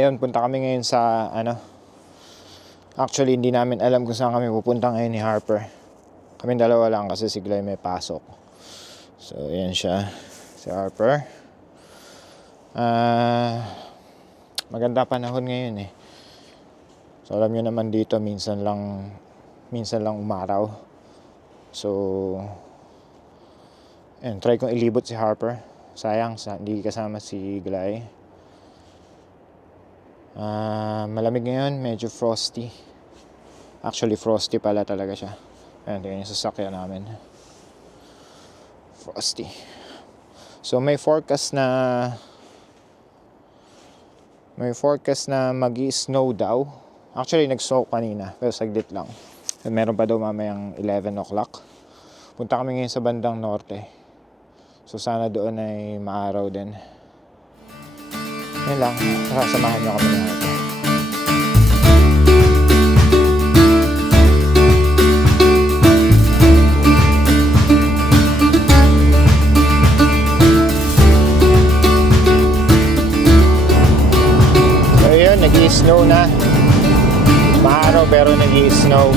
Ayun, punta kami ngayon sa actually hindi namin alam kung saan kami pupunta ngayon ni Harper. Kami dalawa lang kasi si Glenn may pasok. So ayan siya, si Harper. Maganda panahon ngayon eh. So alam nyo naman dito minsan lang umaraw. So ayan, try kong ilibot si Harper. Sayang hindi kasama si Glay. Malamig ngayon, medyo frosty. Actually frosty pala talaga siya. Ayan, tingnan yung sasakyan namin. Frosty. So may forecast na magi-snow daw. Actually nag-snow kanina, pero saglit lang. At meron pa daw mamayang 11 o'clock. Punta kami ngayon sa bandang norte. So sana doon ay maaraw din. Yan lang, samahan niyo kami ng ito. So yun, nag-i-snow na. Maaraw pero nag-i-snow.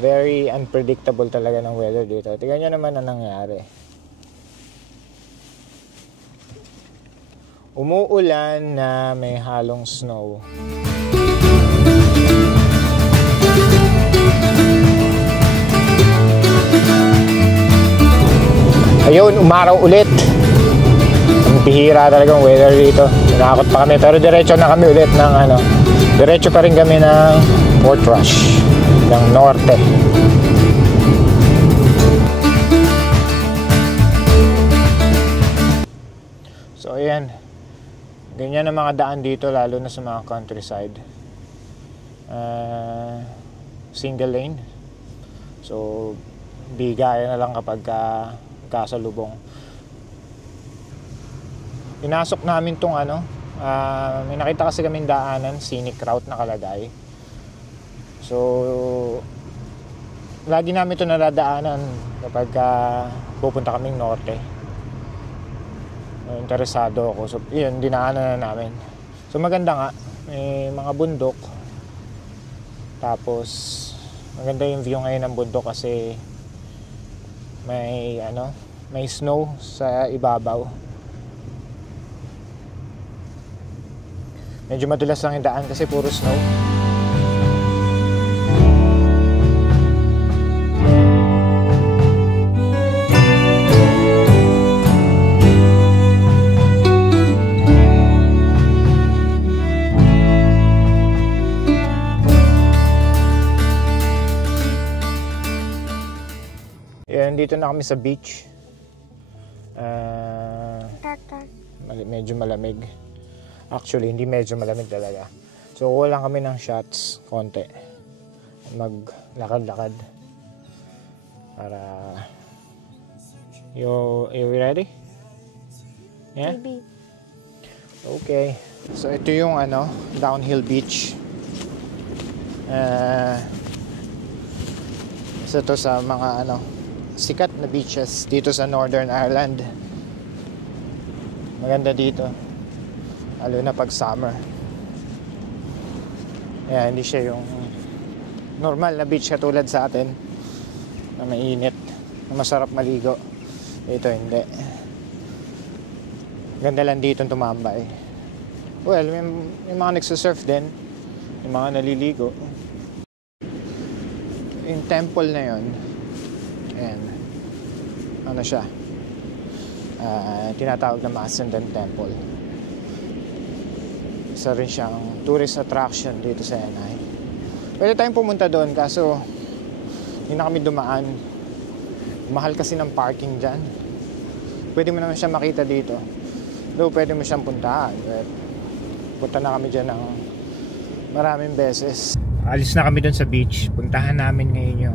Very unpredictable talaga ng weather dito. Tingnan nyo naman ang nangyari. Umuulan na may halong snow. Ayun, umaraw ulit. Ang bihira talagang weather dito. Nakakot pa kami. Pero diretso na kami ulit ng diretso pa rin kami ng Portrush ng norte. So ayan, ganyan ang mga daan dito, lalo na sa mga countryside. Single lane. So bigayan na lang kapag kasalubong. Pinasok namin tong may nakita kasi kaming daanan, scenic route nakalagay. So lagi namin ito naladaanan kapag pupunta kaming norte. Interesado ako. So yun, dinaanan na namin. So maganda nga, may mga bundok. Tapos maganda yung view ngayon ng bundok kasi may snow sa ibabaw. Medyo madulas lang yung daan kasi puro snow. Dito na kami sa beach. Medyo malamig. Actually, hindi medyo malamig talaga. So, kuha lang kami ng shots, konti. Maglakad-lakad. Para... You ready? Yeah? Maybe. Okay. So, ito yung downhill beach. Isa to sa mga sikat na beaches dito sa Northern Ireland. Maganda dito, lalo na pag summer. Hindi siya yung normal na beach katulad sa atin na mainit, na masarap maligo. Ito hindi. Ganda lang dito tumambay. Well, may mga nagsusurf din, may mga naliligo. Yung temple na yon, ayan, siya, tinatawag na Macedon Temple. Isa rin siyang tourist attraction dito sa NI. Pwede tayong pumunta doon kaso hindi na kami dumaan. Mahal kasi ng parking dyan. Pwede mo naman siya makita dito, though pwede mo siyang puntahan. Punta na kami dyan ng maraming beses. Alis na kami doon sa beach. Puntahan namin ngayon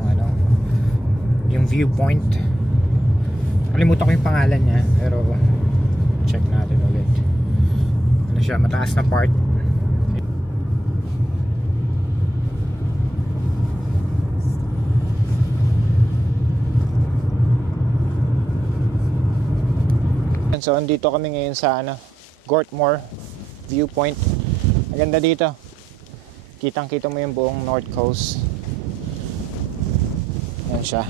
yung viewpoint. Kalimutan ko yung pangalan niya, pero check natin ulit. Ano siya, mataas na part. So andito kami ngayon sa Gortmore viewpoint. Ang ganda dito. Kitang kita mo yung buong North Coast. Yan siya.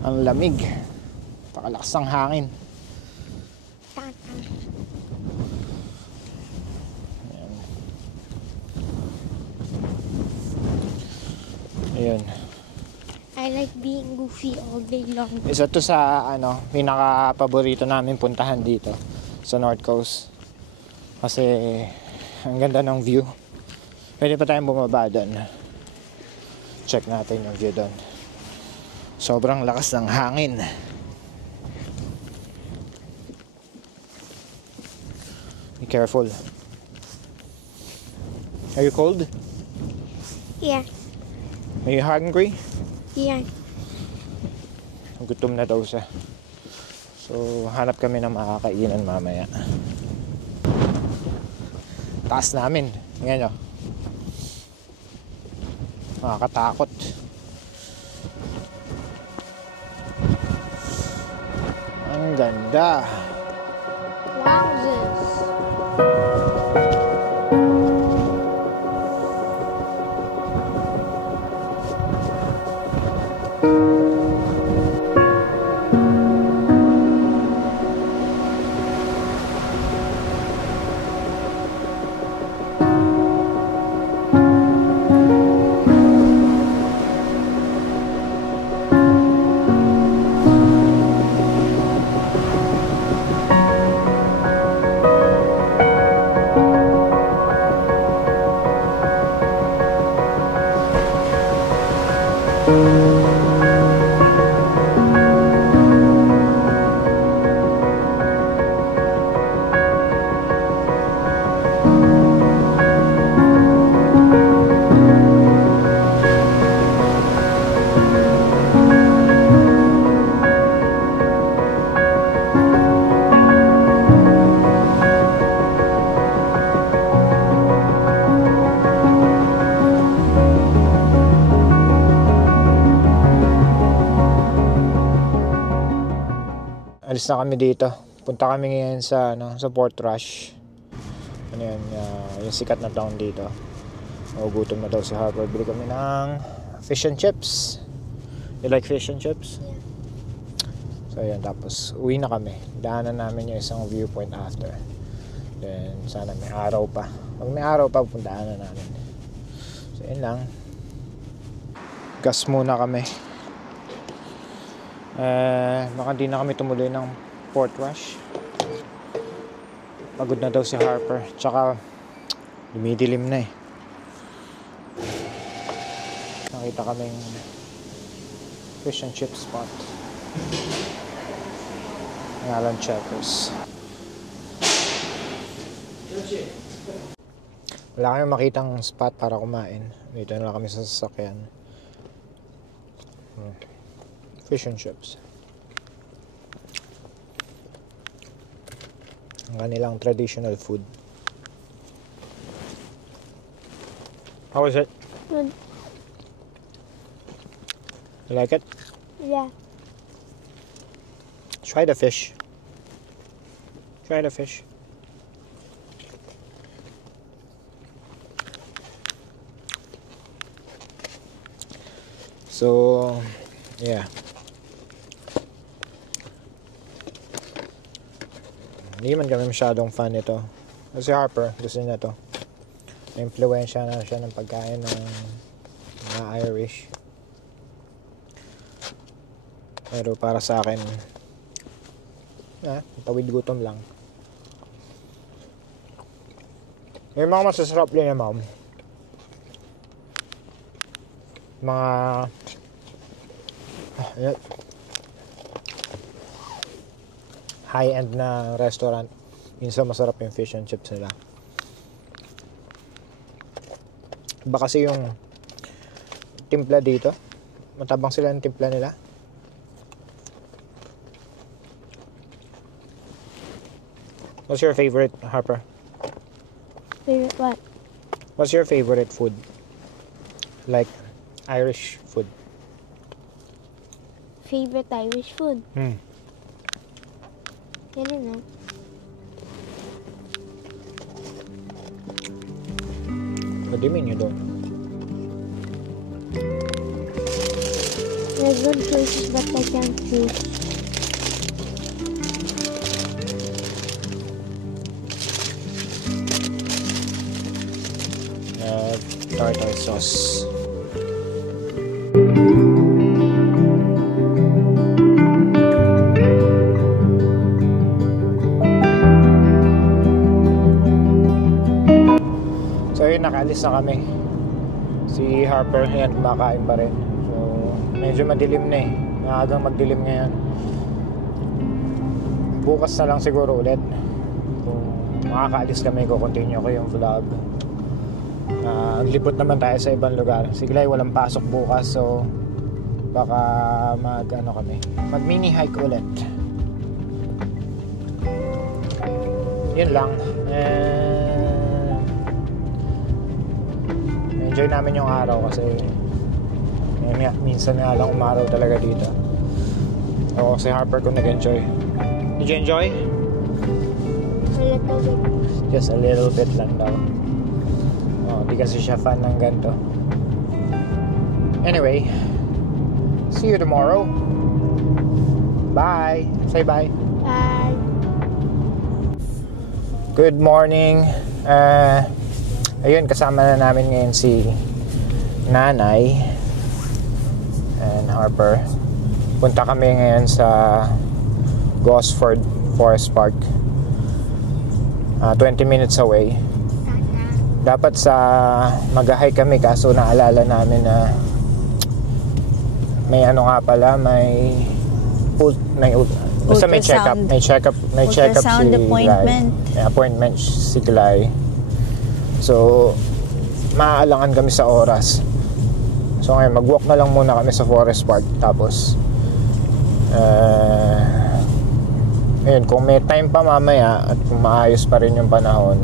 Ang lamig. Pakalakas ang hangin. Ayan. Ayun. I like being goofy all day long. Isa to sa pinaka-paborito namin puntahan dito sa North Coast. Kasi ang ganda ng view. Pwede pa tayong bumaba doon. Check natin yung view doon. Sobrang lakas ng hangin. Be careful. Are you cold? Yeah. Are you hungry? Yeah. Gutom na daw siya. So, hanap kami ng makakainan mamaya. Taas namin. Tingnan nyo. Makakatakot. Ang ganda. Wowzers. Alis na kami dito. Punta kami ngayon sa sa Portrush. Ano yan, yung sikat na town dito. Magugutom na daw si Harper. Bili kami ng fish and chips. You like fish and chips? Yeah. So ayan, tapos uwi na kami. Daanan namin yung isang viewpoint after. Then sana may araw pa. Pag may araw pa, puntaan na namin. So yun lang. Gas muna kami. Baka di na kami tumuloy ng Portrush. Pagod na daw si Harper. Tsaka dumidilim na eh. Nakita kaming fish and chip spot. Ngalan Checkers. Wala kami makitang spot para kumain. Dito na lang kami sa sasakyan. Fish and chips. Ang kanilang traditional food. How is it? Good. You like it? Yeah. Try the fish. Try the fish. So, yeah. Hindi man kami masyadong fan nito. Si Harper, gusto niya to. Na-influensya na siya ng pagkain ng mga Irish. Pero para sa akin, tawid gutom lang. May mga masasarap din yan, ma'am. Mga high-end na restaurant, minsan masarap yung fish and chips nila. Iba kasi yung timpla dito Matabang sila ng timpla nila. What's your favorite, Harper? Favorite what? What's your favorite food? Like Irish food. Favorite Irish food? Hmm. I don't know. What do you mean you don't? There's good choices but I can't choose. Tartar sauce. So yun, nakaalis na kami. Si Harper, yan, kumakain pa rin. So, medyo madilim na eh. Maagang magdilim ngayon. Bukas na lang siguro ulit. Kung makakaalis kami, continue ko yung vlog. Libot naman tayo sa ibang lugar. Si Glay walang pasok bukas, so baka mag mini hike ulit. Yun lang. Enjoy namin yung araw kasi minsan nga lang umaraw talaga dito. Ako si Harper kung nag-enjoy. Did you enjoy? A little bit. Just a little bit lang daw. Di kasi siya fan ng ganito. Anyway, see you tomorrow. Bye. Say bye. Bye. Good morning. Ayun, kasama na namin ngayon si Nanay and Harper. Punta kami ngayon sa Gosford Forest Park. 20 minutes away. Dapat sa mag-hike kami, kaso naalala namin na may basta may check-up si appointment. Glay. May appointment si Glay. So maaalangan kami sa oras. So ngayon mag-walk na lang muna kami sa Forest Park, tapos ayun, kung may time pa mamaya at kung maayos pa rin yung panahon,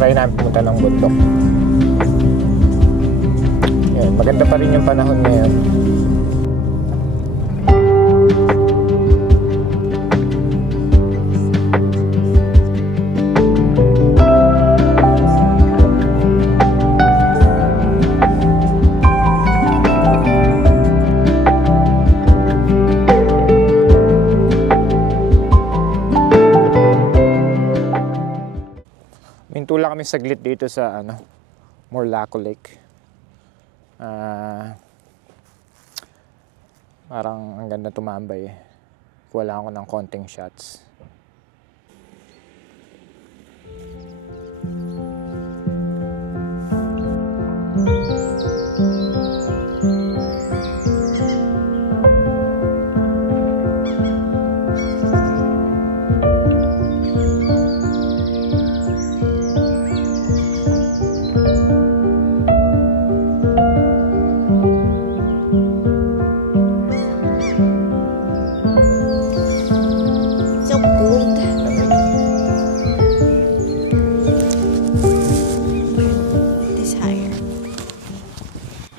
try namin pumunta ng bundok. Yan, maganda pa rin yung panahon ngayon. Minto lang kami saglit dito sa Morlaco Lake. Parang ang ganda tumambay eh. Kuha lang ako ng konting shots.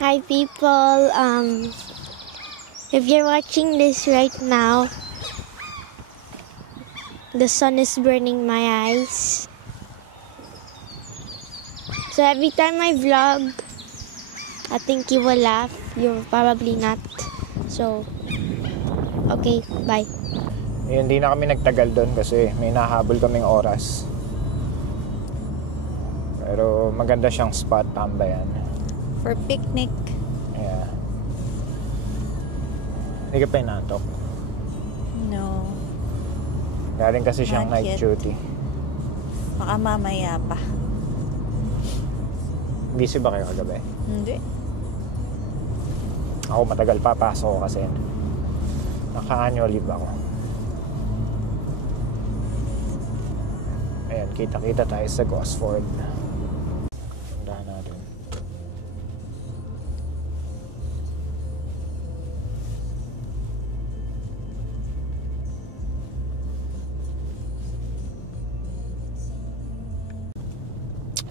Hi people, if you're watching this right now, the sun is burning my eyes. So every time I vlog, I think you will laugh. You're probably not. So, okay, bye. Hindi na kami nagtagal doon kasi may nahabol kaming oras. Pero maganda siyang spot, tambayan. For picnic. Yeah. Hindi ka pa inaantok? No. Galing kasi siyang Not night yet. duty. Baka mamaya pa. Busy ba kayo kagabi? Hindi. Ako matagal pa, pasok ko kasi naka-annual leave ako. Ayan, kita-kita tayo sa Gosford. Puntahan natin.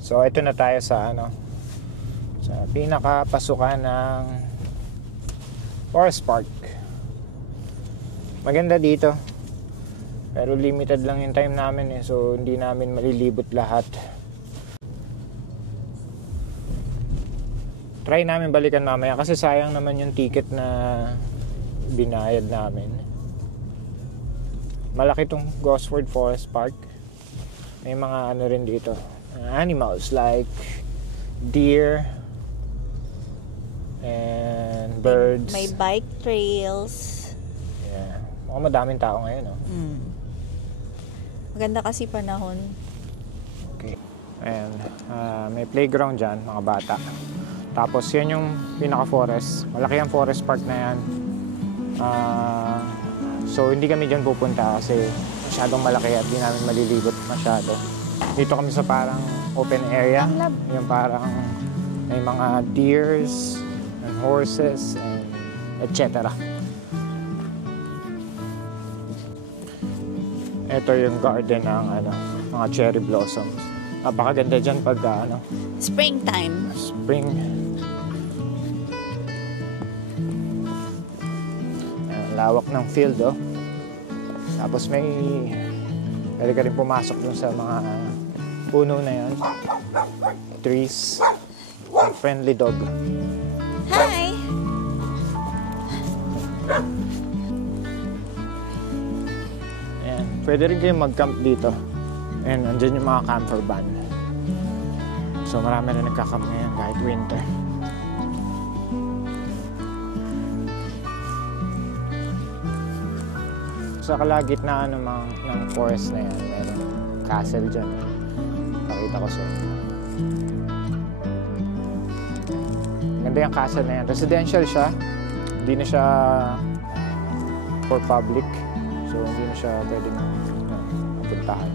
So ito na tayo sa sa pinakapasukan ng Forest Park. Maganda dito. Pero limited lang yung time namin so hindi namin malilibot lahat. Try namin balikan mamaya kasi sayang naman yung ticket na binayad namin. Malaki tong Gosford Forest Park. May mga rin dito, animals like deer and birds. May bike trails. Yeah. Mukhang madaming tao ngayon, no? Maganda kasi panahon. Okay. And may playground dyan, mga bata. Tapos yan yung pinaka-forest. Malaki ang forest park na yan. So hindi kami dyan pupunta kasi masyadong malaki at di namin malilibot masyado. Dito kami sa parang open area. Yung parang may mga deers and horses and etc. Ito yung garden ng mga cherry blossoms. Napakaganda dyan pag Springtime. spring. Lawak ng field, oh. Tapos pwede ka rin pumasok dun sa mga puno na yan. Trees. Friendly dog. Hi! Ayan. Pwede rin kayong mag-camp dito. And andyan yung mga camper van. So marami na nagka-camp ngayon kahit winter. Sa kalagitnaan ng forest na yan, meron castle dyan. Pakita ko sa inyo. Ganda yung castle na yan. Residential siya. Hindi na siya for public. So hindi na siya pwedeng mapuntahan.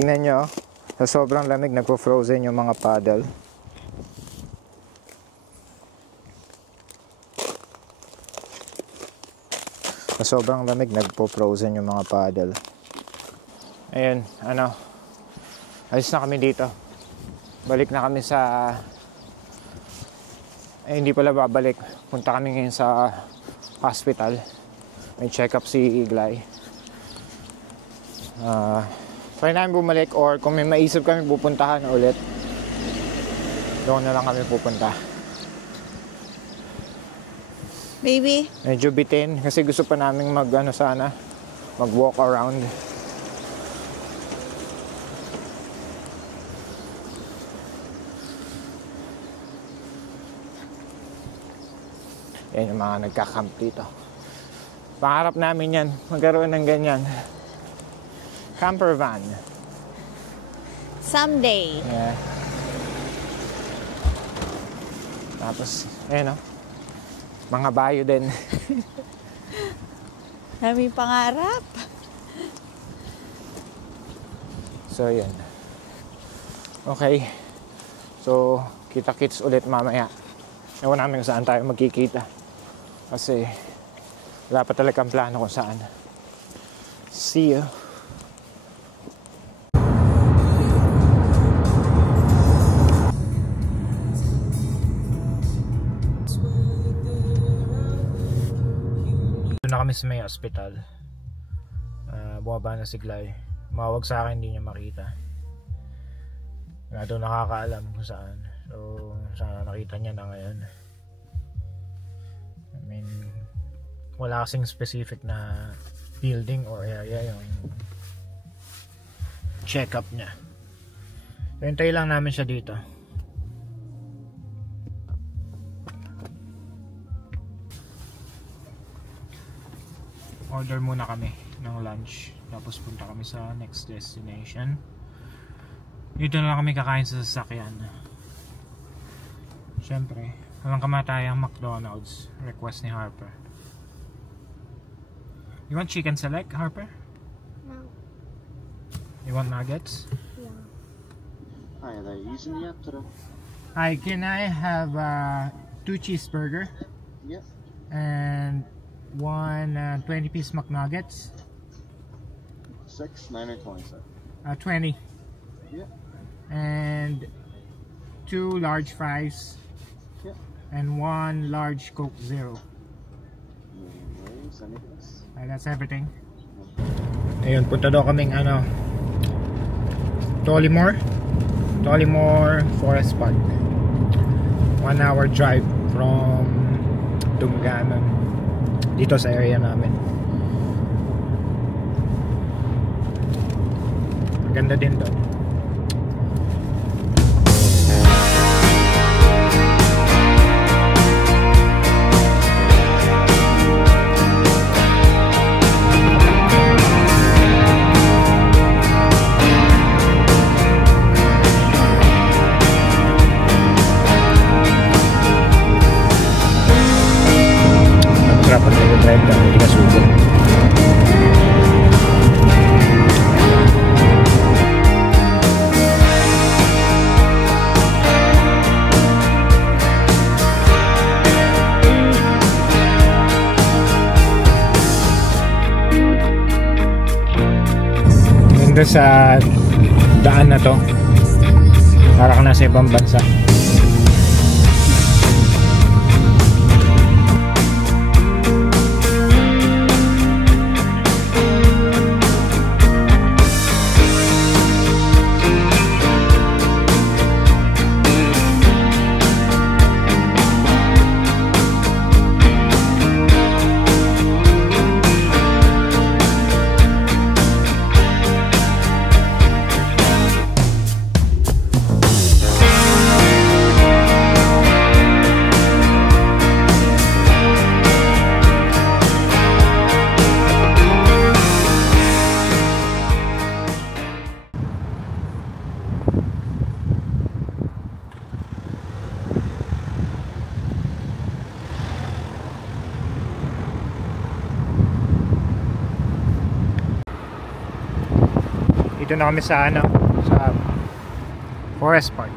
Tingnan nyo, sa sobrang lamig nagpo-frozen yung mga paddle. Sa sobrang lamig nagpo-frozen yung mga paddle. Ayun, ayos na kami dito. Balik na kami sa... hindi pala babalik. Punta kami ngayon sa hospital. May check-up si Iglay. Try namin bumalik or kung may maisip kami pupuntahan ulit, doon na lang kami pupunta. Baby? Medyo bitin kasi gusto pa namin mag-walk around. Yan yung mga nagka-camp dito. Pangarap namin yan, magkaroon ng ganyan. Camper van. Someday. Yeah. Tapos, mga bayo din. Daming pangarap. So, yan. Okay. So, kita-kits ulit mamaya. Ewan namin kung saan tayo magkikita. Kasi, wala pa talagang plano kung saan. See you. Doon na kami sa may hospital. Bumaba na si Glay. Mawag sa akin, hindi niya makita. Nga doon nakakaalam kung saan. So, sana nakita niya na ngayon. I mean, wala kasing specific na building or area yung check-up niya. So, hintay lang namin siya dito. Order muna kami ng lunch, tapos punta kami sa next destination. Dito na lang kami kakain sa sasakyan. Siyempre, walang kamatayang McDonald's. Request ni Harper. You want chicken select, Harper? No. You want nuggets? Yeah. Hi, are they using the app today? Hi, can I have 2 cheeseburger Yep. and 1 20-piece McNuggets? 6, 9 or 20, sir? 20. Yep. And 2 large fries. Yep. And 1 large Coke Zero. Medium waves, anything else? That's everything. Ayun, punta daw kaming Tollymore Forest Park. 1 hour drive from Dungannon dito sa area namin. Ang ganda din doon. Sarap ang nag-drive down, hindi ka subo. Ganda sa daan na to. Para ka nasa ibang bansa. Dito na kami sa sa Forest Park.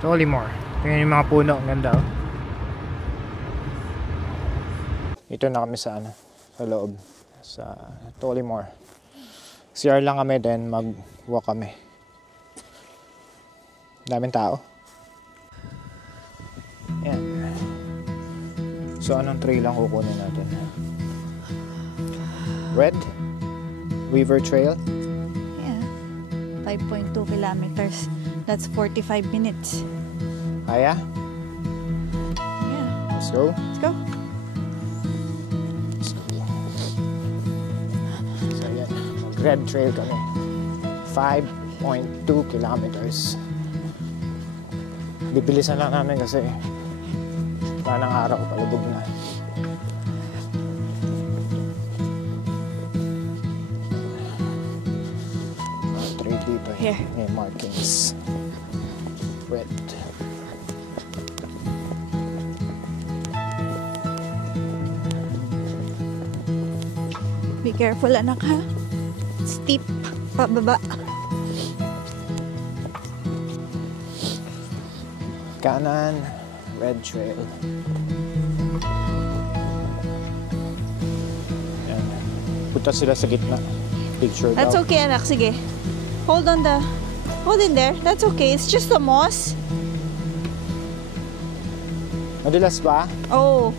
Tollymore. Tingnan yung mga puno, ang ganda oh. Dito na kami sa sa loob sa Tollymore. CR lang kami, then mag-walk kami. Daming tao. Yan. So anong trail lang kukunin natin? Red Weaver Trail. Yeah. 5.2 kilometers. That's 45 minutes. Kaya? Yeah. Let's go. Let's go. So yan, Red Trail kami. 5.2 kilometers. Bibilisan lang namin kasi panang araw, palubog na. Trade dito. Here. May markings. Red. Be careful, anak, ha? Steep. Pababa. Kanan, Red Trail. Yan. Punta sila sa gitna. Picture That's daw. okay, anak. Sige. Hold in there. That's okay. It's just the moss. Madulas ba? Oh.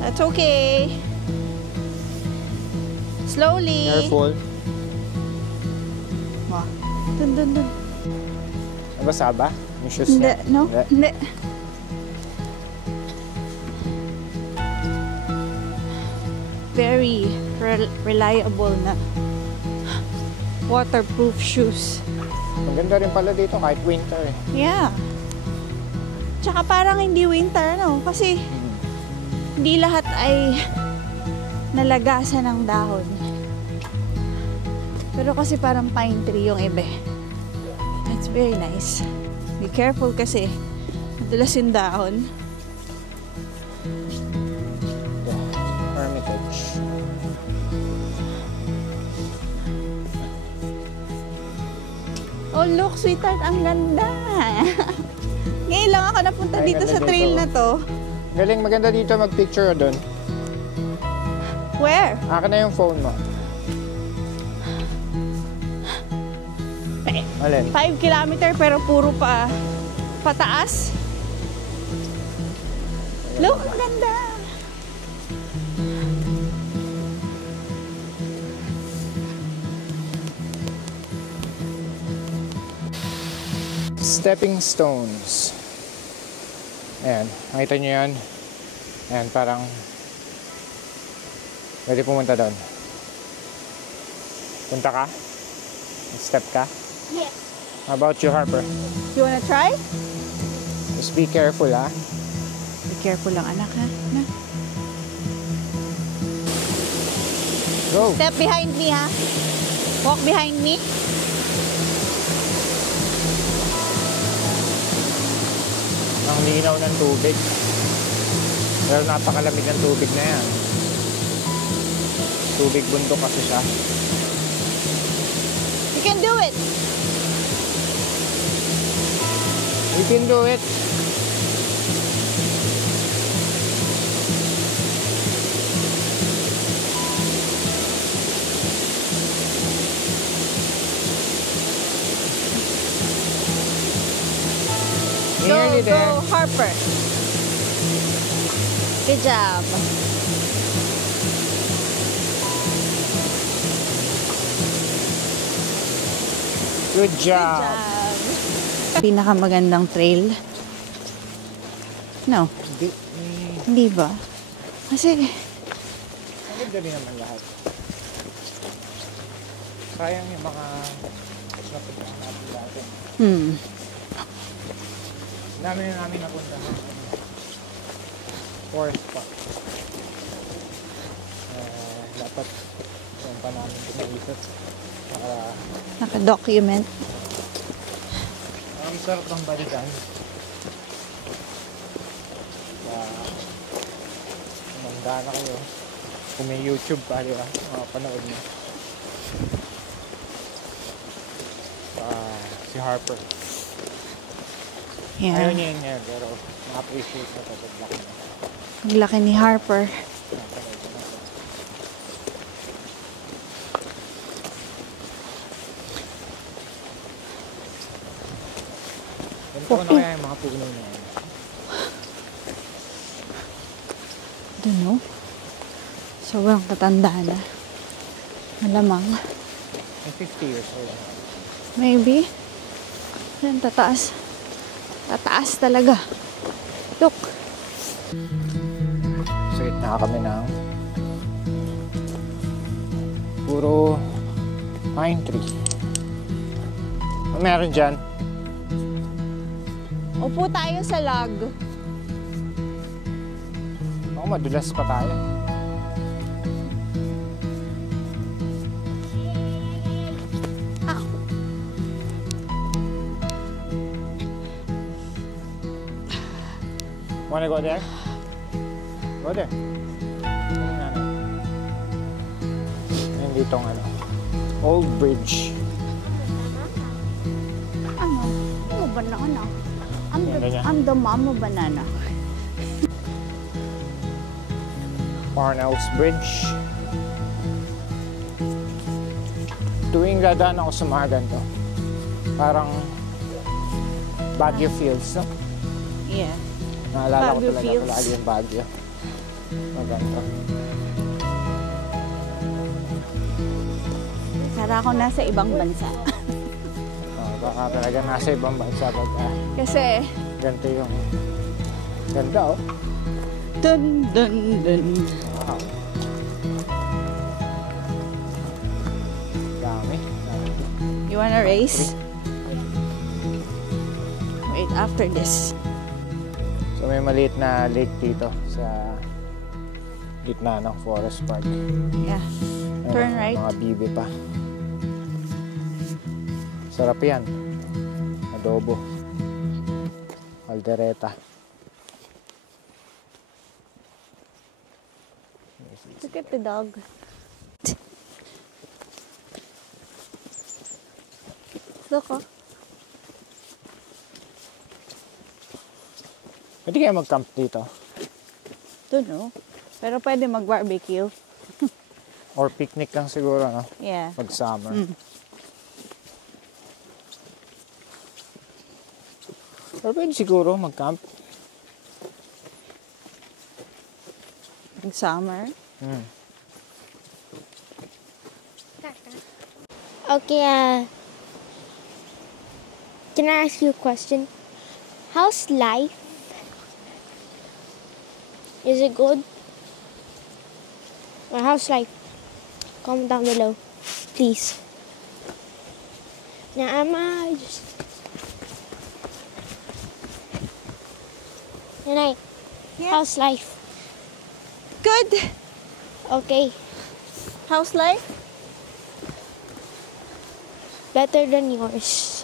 That's okay. Slowly. Careful. Wow. Dun. Nabasa ba? Yung shoes Hindi, niya? no? Hindi. Very reliable na waterproof shoes. Maganda rin pala dito kahit winter eh. Yeah. Tsaka parang hindi winter, no? Kasi hindi lahat ay nalagasan ng dahon. Pero kasi parang pine tree yung iba. It's very nice. Be careful kasi madulas yung dahon. Yeah. Hermitage. Oh, look, sweetheart, ang ganda. Ngayon lang ako napunta Ay, dito ganda sa trail dito. na to. Galing, maganda dito mag-picture doon. Where? Akin na yung phone mo. Alin? 5 kilometer pero puro pataas. Look, ang ganda. Stepping stones. Ayan, nakita nyo yun? Ayan, parang pwede pumunta doon. Punta ka? Step ka? Yes. How about you, Harper? You wanna try? Just be careful, ha? Be careful lang, anak, ha? Na. Go! Step behind me, ha? Walk behind me. Ang linaw ng tubig. Pero napakalamig ng tubig na yan. Tubig bundok kasi siya. You can do it. We can do it. Nearly there. Go, Harper. Good job. Good job. Pinakamagandang trail. No, hindi ba? Kasi Maganda rin naman lahat. Sayang yung mga napuntahan natin dati. Dami na namin napuntahan. Forest pa. Dapat yung pa namin pinaisot. naka-document. Ang sarap ng balikan. Manda na kayo. Kung may YouTube pa, di ba? Panood nyo. Si Harper. Ayaw Yeah. niya yun ngayon, pero ma-appreciate na ito. Paglaki na. Ang laki ni Harper. Napanood ko na ito. Ganito ko na kaya yung mga puno na yan. Don't know. Sobrang katanda na. Malamang. May 50 years old. Maybe. Yan, tataas. Tataas talaga. Look. So, na kami ng puro pine tree. Ano meron dyan? Upo tayo sa log. Ako, madulas pa tayo. Wanna go there? Go there. Ayan dito ang ano. Old Bridge. Ano? Ano banana? Ganyan. I'm the mama banana. Parnell's Bridge. tuwing dadaan ako sa mga ganito, parang Baguio feels, no? Yeah. Naalala ko Baguio talaga feels. palagi yung Baguio. Maganda. Para ako nasa ibang bansa. Baka talaga nasa ibang bansa pag Kasi, ganito yung ganda, oh. dun dun dun. Wow. Dami. You wanna race? Wait, after this. So may maliit na lake dito sa gitna ng Forest Park. Yeah. Ayan, Turn right. Mga bibi pa. Sarap yan. Adobo. Caldereta. Look at the dog. Look, oh. Pwede kayo mag-camp dito? Don't know. Pero pwede mag-barbecue. Or picnic lang siguro, no? Yeah. Pag summer. Pero pwede siguro mag-camp. Pag summer. Okay, can I ask you a question? How's life? Is it good? Or how's life? Comment down below, please. Now, Yeah. how's life? Good. Okay, How's life? better than yours.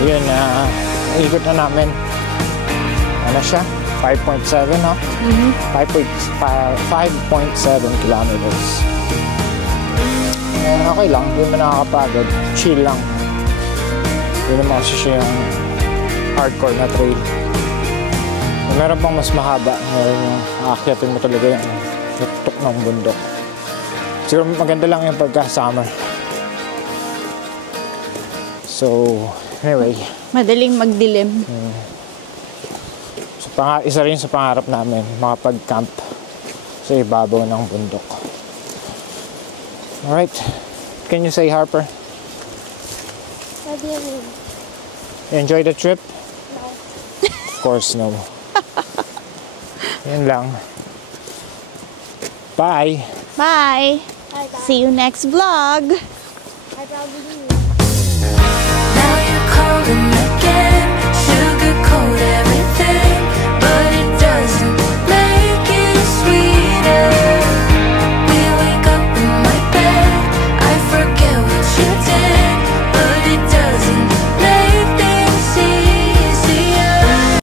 Ayun, ikot na namin. Ano siya? 5.7, no? 5.7 kilometers. Okay lang, hindi mo nakakapagod. Chill lang. Hindi naman kasi siya yung hardcore na trail. Meron pang mas mahaba. Meron yung aakyatin mo talaga yung tuktok ng bundok. Siguro maganda lang yung pagka-summer. So, anyway. Madaling magdilim. So, isa rin sa pangarap namin, makapag-camp sa ibabaw ng bundok. Alright. Can you say, Harper? What do you mean? Enjoy the trip? No. Of course, no. Yan lang. Bye! Bye. See you next vlog. I probably do. Now you're calling again, sugar coated.